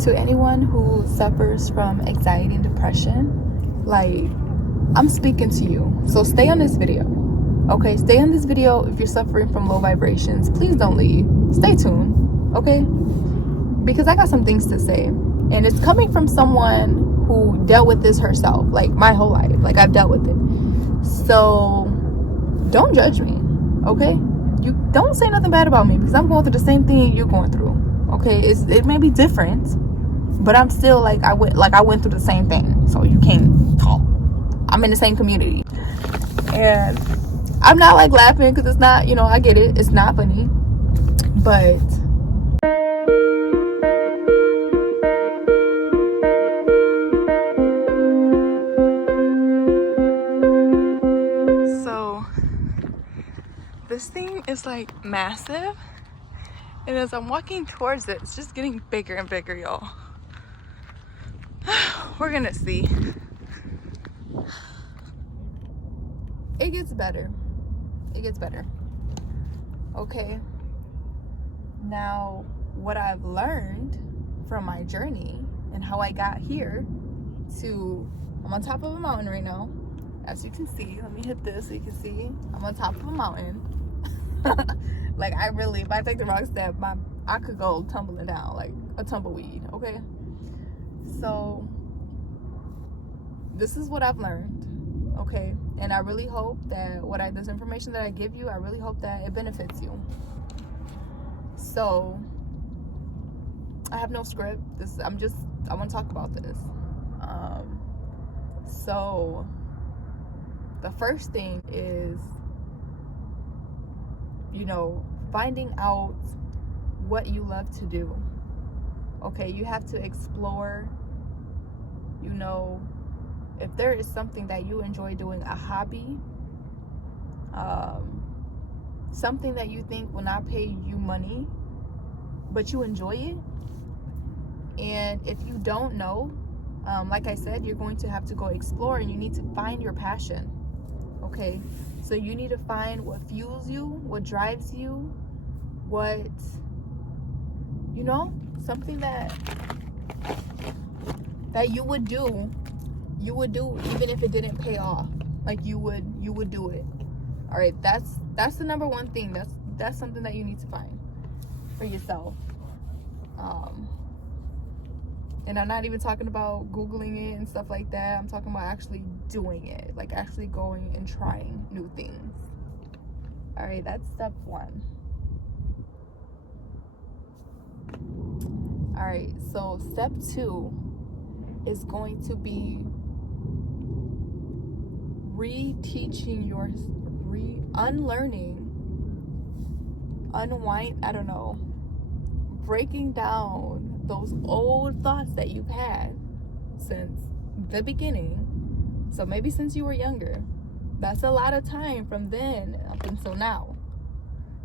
To anyone who suffers from anxiety and depression, like, I'm speaking to you. So stay on this video. Okay, stay on this video. If you're suffering from low vibrations, please don't leave. Stay tuned, okay? Because I got some things to say. And it's coming from someone who dealt with this herself, like my whole life. Like, I've dealt with it. So don't judge me, okay? You don't say nothing bad about me, because I'm going through the same thing you're going through. Okay, it may be different, but I'm still I went through the same thing. So you can't talk. I'm in the same community, and I'm not laughing because it's not. I get it. It's not funny, but so this thing is massive. And as I'm walking towards it, it's just getting bigger and bigger, y'all. We're gonna see. It gets better. It gets better. Okay. Now, what I've learned from my journey and how I got here I'm on top of a mountain right now. As you can see, let me hit this so you can see. I'm on top of a mountain. If I take the wrong step, I could go tumbling down like a tumbleweed, okay? So this is what I've learned, okay? And I really hope that this information that I give you, I really hope that it benefits you. So I have no script. I want to talk about this. So the first thing is, finding out what you love to do. Okay, you have to explore, if there is something that you enjoy doing, a hobby, something that you think will not pay you money, but you enjoy it. And if you don't know, like I said, you're going to have to go explore, and you need to find your passion. Okay, so you need to find what fuels you, what drives you, something that you would do even if it didn't pay off. You would do it. All right, that's the number one thing. That's something that you need to find for yourself. And I'm not even talking about Googling it and stuff like that. I'm talking about actually doing it, actually going and trying new things. All right, that's step one. All right, so step two is going to be breaking down those old thoughts that you've had since the beginning. So maybe since you were younger. That's a lot of time from then up until now.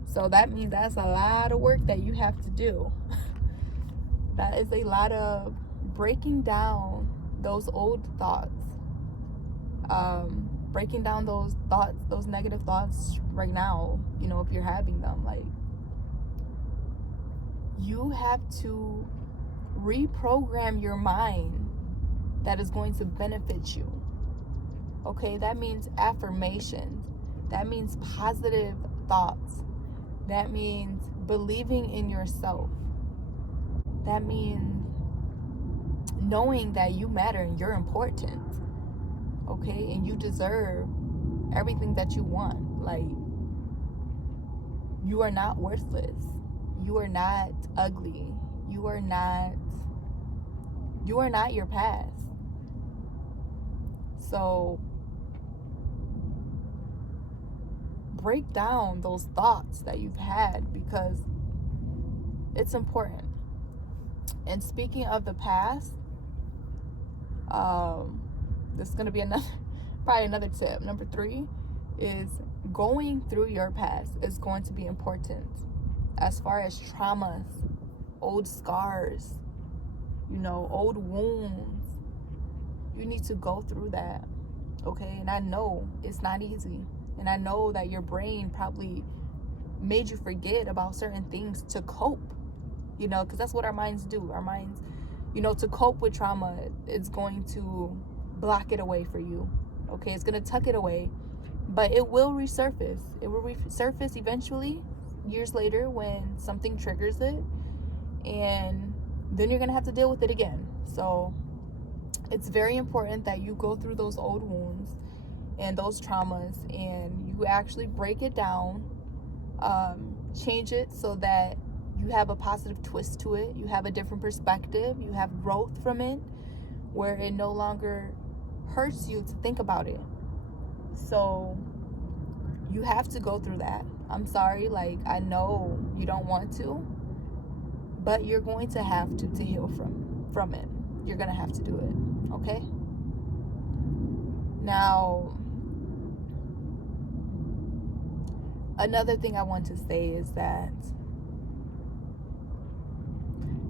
So that means that's a lot of work that you have to do. That is a lot of breaking down those old thoughts. Breaking down those thoughts, those negative thoughts right now, if you're having them. You have to reprogram your mind that is going to benefit you. Okay, that means affirmations. That means positive thoughts. That means believing in yourself. That means knowing that you matter and you're important. Okay, and you deserve everything that you want. You are not worthless. You are not ugly. You are not your past. So break down those thoughts that you've had, because it's important. And speaking of the past, this is going to be probably another tip. Number 3 is going through your past is going to be important. As far as traumas, old scars, old wounds, you need to go through that. Okay, and I know it's not easy, and I know that your brain probably made you forget about certain things to cope, because that's what our minds do. Our minds, you know, to cope with trauma, it's going to block it away for you. Okay, it's going to tuck it away, but it will resurface. It will resurface eventually, years later, when something triggers it, and then you're going to have to deal with it again. So it's very important that you go through those old wounds and those traumas, and you actually break it down, change it so that you have a positive twist to it. You have a different perspective. You have growth from it, where it no longer hurts you to think about it. So you have to go through that. I'm sorry, like, I know you don't want to, but you're going to have to heal from it. You're going to have to do it, okay? Now, another thing I want to say is that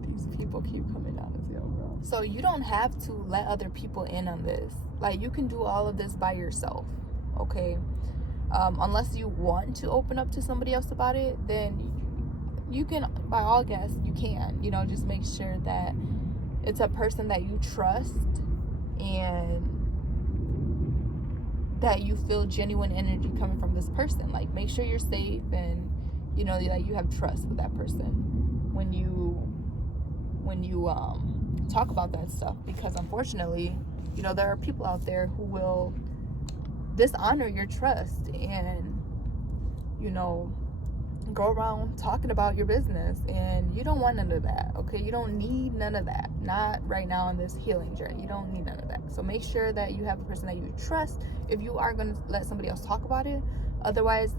these people keep coming down this hill, bro. So you don't have to let other people in on this. Like, you can do all of this by yourself, okay? Unless you want to open up to somebody else about it, then you can, by all guess, you can. You know, just make sure that it's a person that you trust and that you feel genuine energy coming from this person. Like, make sure you're safe and, you know, that you have trust with that person when you talk about that stuff. Because unfortunately, you know, there are people out there who will dishonor your trust and, you know, go around talking about your business, and you don't want none of that, okay? You don't need none of that. Not right now on this healing journey. You don't need none of that. So make sure that you have a person that you trust if you are going to let somebody else talk about it. Otherwise,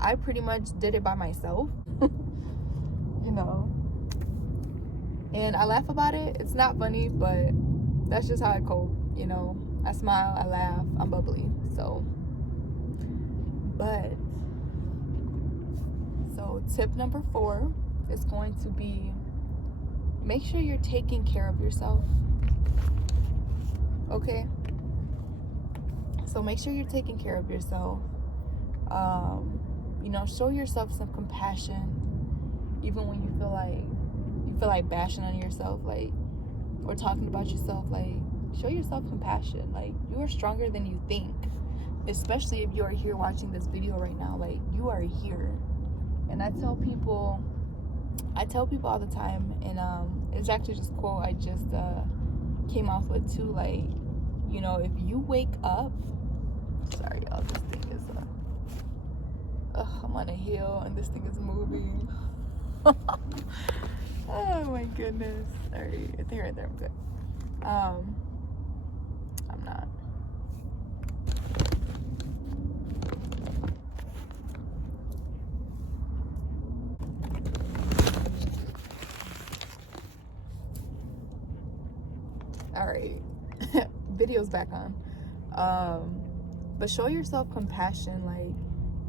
I pretty much did it by myself, you know, and I laugh about it. It's not funny, but that's just how I cope, you know. I smile, I laugh, I'm bubbly. So tip number 4 is going to be, make sure you're taking care of yourself, okay? So make sure you're taking care of yourself. You know, show yourself some compassion, even when you feel like bashing on yourself, like, or talking about yourself. Like, show yourself compassion. Like, you are stronger than you think, especially if you are here watching this video right now. Like, you are here. And I tell people all the time, and it's actually just a quote I just came off with too. Like, you know, if you wake up, sorry y'all, this thing is I'm on a hill and this thing is moving. Oh my goodness. Sorry, I think right there I'm good. I'm not. All right. Video's back on. But show yourself compassion. Like,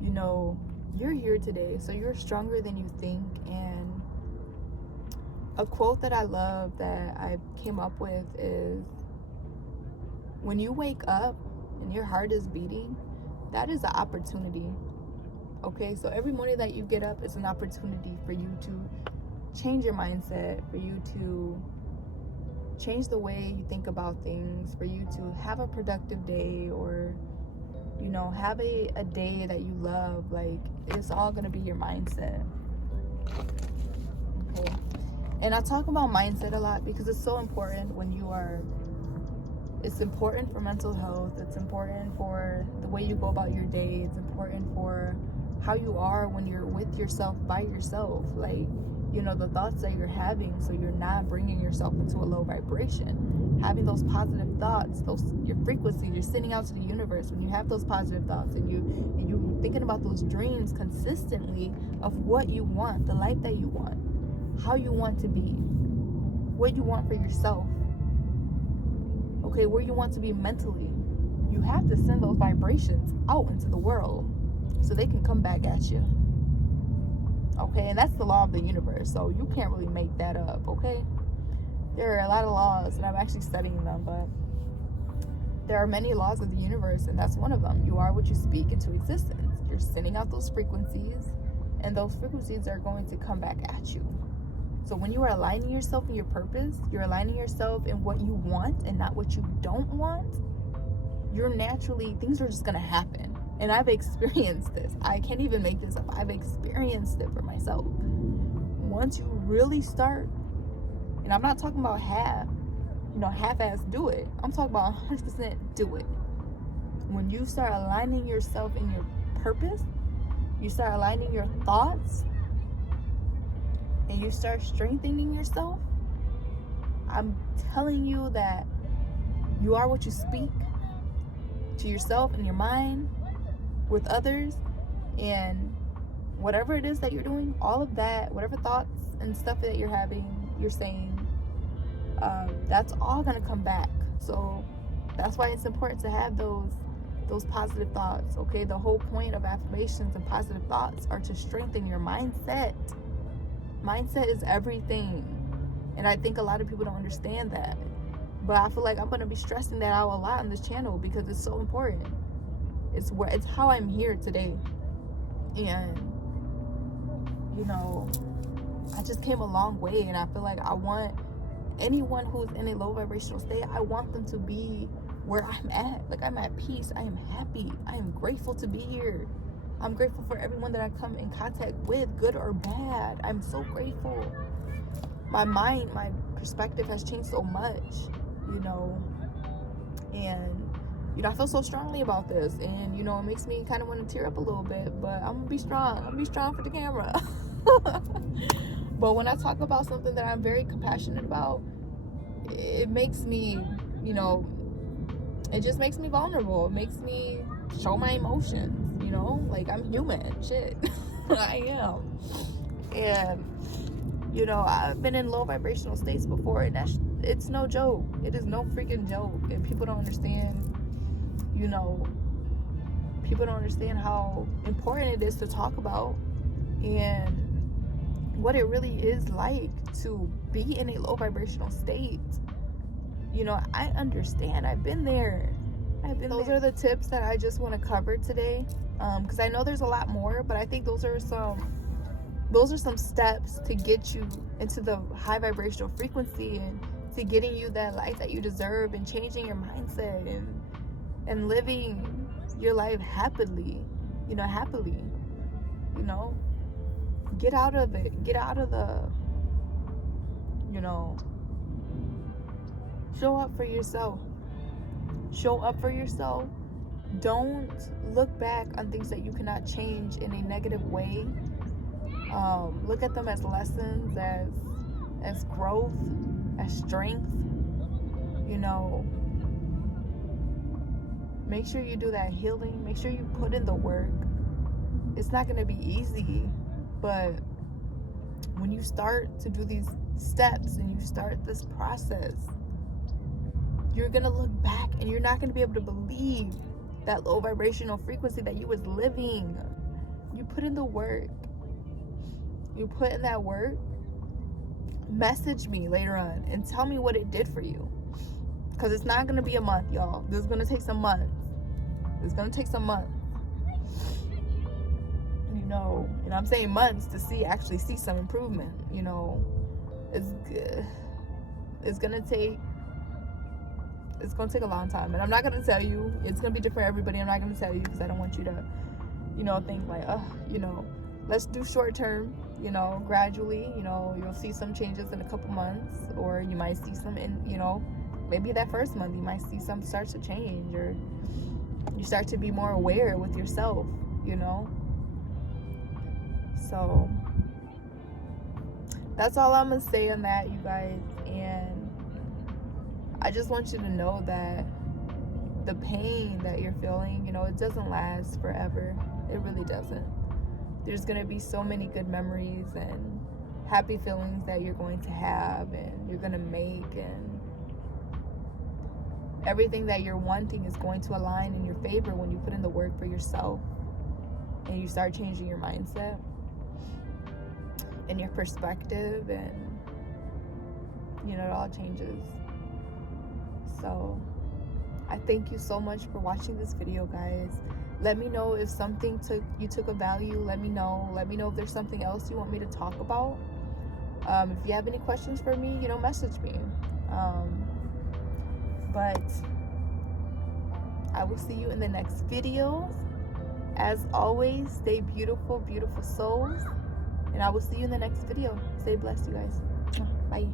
you know, you're here today, so you're stronger than you think. And a quote that I love that I came up with is, when you wake up and your heart is beating, that is an opportunity. Okay, so every morning that you get up, it's an opportunity for you to change your mindset, for you to change the way you think about things, for you to have a productive day, or, you know, have a day that you love. Like, it's all going to be your mindset. Okay. And I talk about mindset a lot because it's so important when you are, it's important for mental health. It's important for the way you go about your day. It's important for how you are when you're with yourself, by yourself. Like, you know, the thoughts that you're having, so you're not bringing yourself into a low vibration. Having those positive thoughts, your frequency, you're sending out to the universe. When you have those positive thoughts and you're thinking about those dreams consistently of what you want, the life that you want, how you want to be, what you want for yourself, okay, where you want to be mentally, you have to send those vibrations out into the world so they can come back at you. Okay, and that's the law of the universe, so you can't really make that up, okay? There are a lot of laws, and I'm actually studying them, but there are many laws of the universe, and that's one of them. You are what you speak into existence. You're sending out those frequencies, and those frequencies are going to come back at you. So when you are aligning yourself in your purpose, you're aligning yourself in what you want and not what you don't want, you're naturally, things are just gonna happen. And I've experienced this. I can't even make this up. I've experienced it for myself. Once you really start, and I'm not talking about half-ass do it. I'm talking about 100% do it. When you start aligning yourself in your purpose, you start aligning your thoughts, and you start strengthening yourself, I'm telling you that you are what you speak to yourself in your mind, with others, and whatever it is that you're doing, all of that, whatever thoughts and stuff that you're having, you're saying, that's all gonna come back. So that's why it's important to have those positive thoughts, okay? The whole point of affirmations and positive thoughts are to strengthen your mindset. Mindset is everything. And I think a lot of people don't understand that. But I feel like I'm going to be stressing that out a lot on this channel because it's so important. It's how I'm here today. And, I just came a long way. And I feel like I want anyone who's in a low vibrational state, I want them to be where I'm at. Like, I'm at peace. I am happy. I am grateful to be here. I'm grateful for everyone that I come in contact with, good or bad. I'm so grateful. My mind, my perspective has changed so much, and, I feel so strongly about this, and, it makes me kind of want to tear up a little bit, but I'm gonna be strong. I'm gonna be strong for the camera. But when I talk about something that I'm very compassionate about, it makes me, it just makes me vulnerable. It makes me show my emotions, like I'm human, shit. I am. And, I've been in low vibrational states before, and it's no joke. It is no freaking joke. And people don't understand, people don't understand how important it is to talk about and what it really is like to be in a low vibrational state. I understand. I've been there. Those are the tips that I just want to cover today, because I know there's a lot more, but I think those are some steps to get you into the high vibrational frequency and to getting you that life that you deserve and changing your mindset and living your life happily. Get out of it. Get out of the, show up for yourself. Show up for yourself. Don't look back on things that you cannot change in a negative way. Look at them as lessons, as growth, as strength. Make sure you do that healing. Make sure you put in the work. It's not going to be easy, but when you start to do these steps and you start this process, you're going to look back and you're not going to be able to believe that low vibrational frequency that you was living. You put in the work. You put in that work. Message me later on and tell me what it did for you. Because it's not going to be a month, y'all. This is going to take some months. It's going to take some months. And I'm saying months to actually see some improvement. It's good. It's going to take a long time. And I'm not going to tell you. It's going to be different for everybody. I'm not going to tell you because I don't want you to, think like, let's do short term, gradually, you'll see some changes in a couple months, or you might see some in, maybe that first month, you might see some start to change, or you start to be more aware with yourself, So that's all I'm going to say on that, you guys. And I just want you to know that the pain that you're feeling, it doesn't last forever. It really doesn't. There's going to be so many good memories and happy feelings that you're going to have and you're going to make, and everything that you're wanting is going to align in your favor when you put in the work for yourself and you start changing your mindset and your perspective, and it all changes. So I thank you so much for watching this video, guys. Let me know if something you took a value. Let me know if there's something else you want me to talk about. If you have any questions for me, message me. But I will see you in the next video. As always, stay beautiful, beautiful souls. And I will see you in the next video. Stay blessed, you guys. Bye.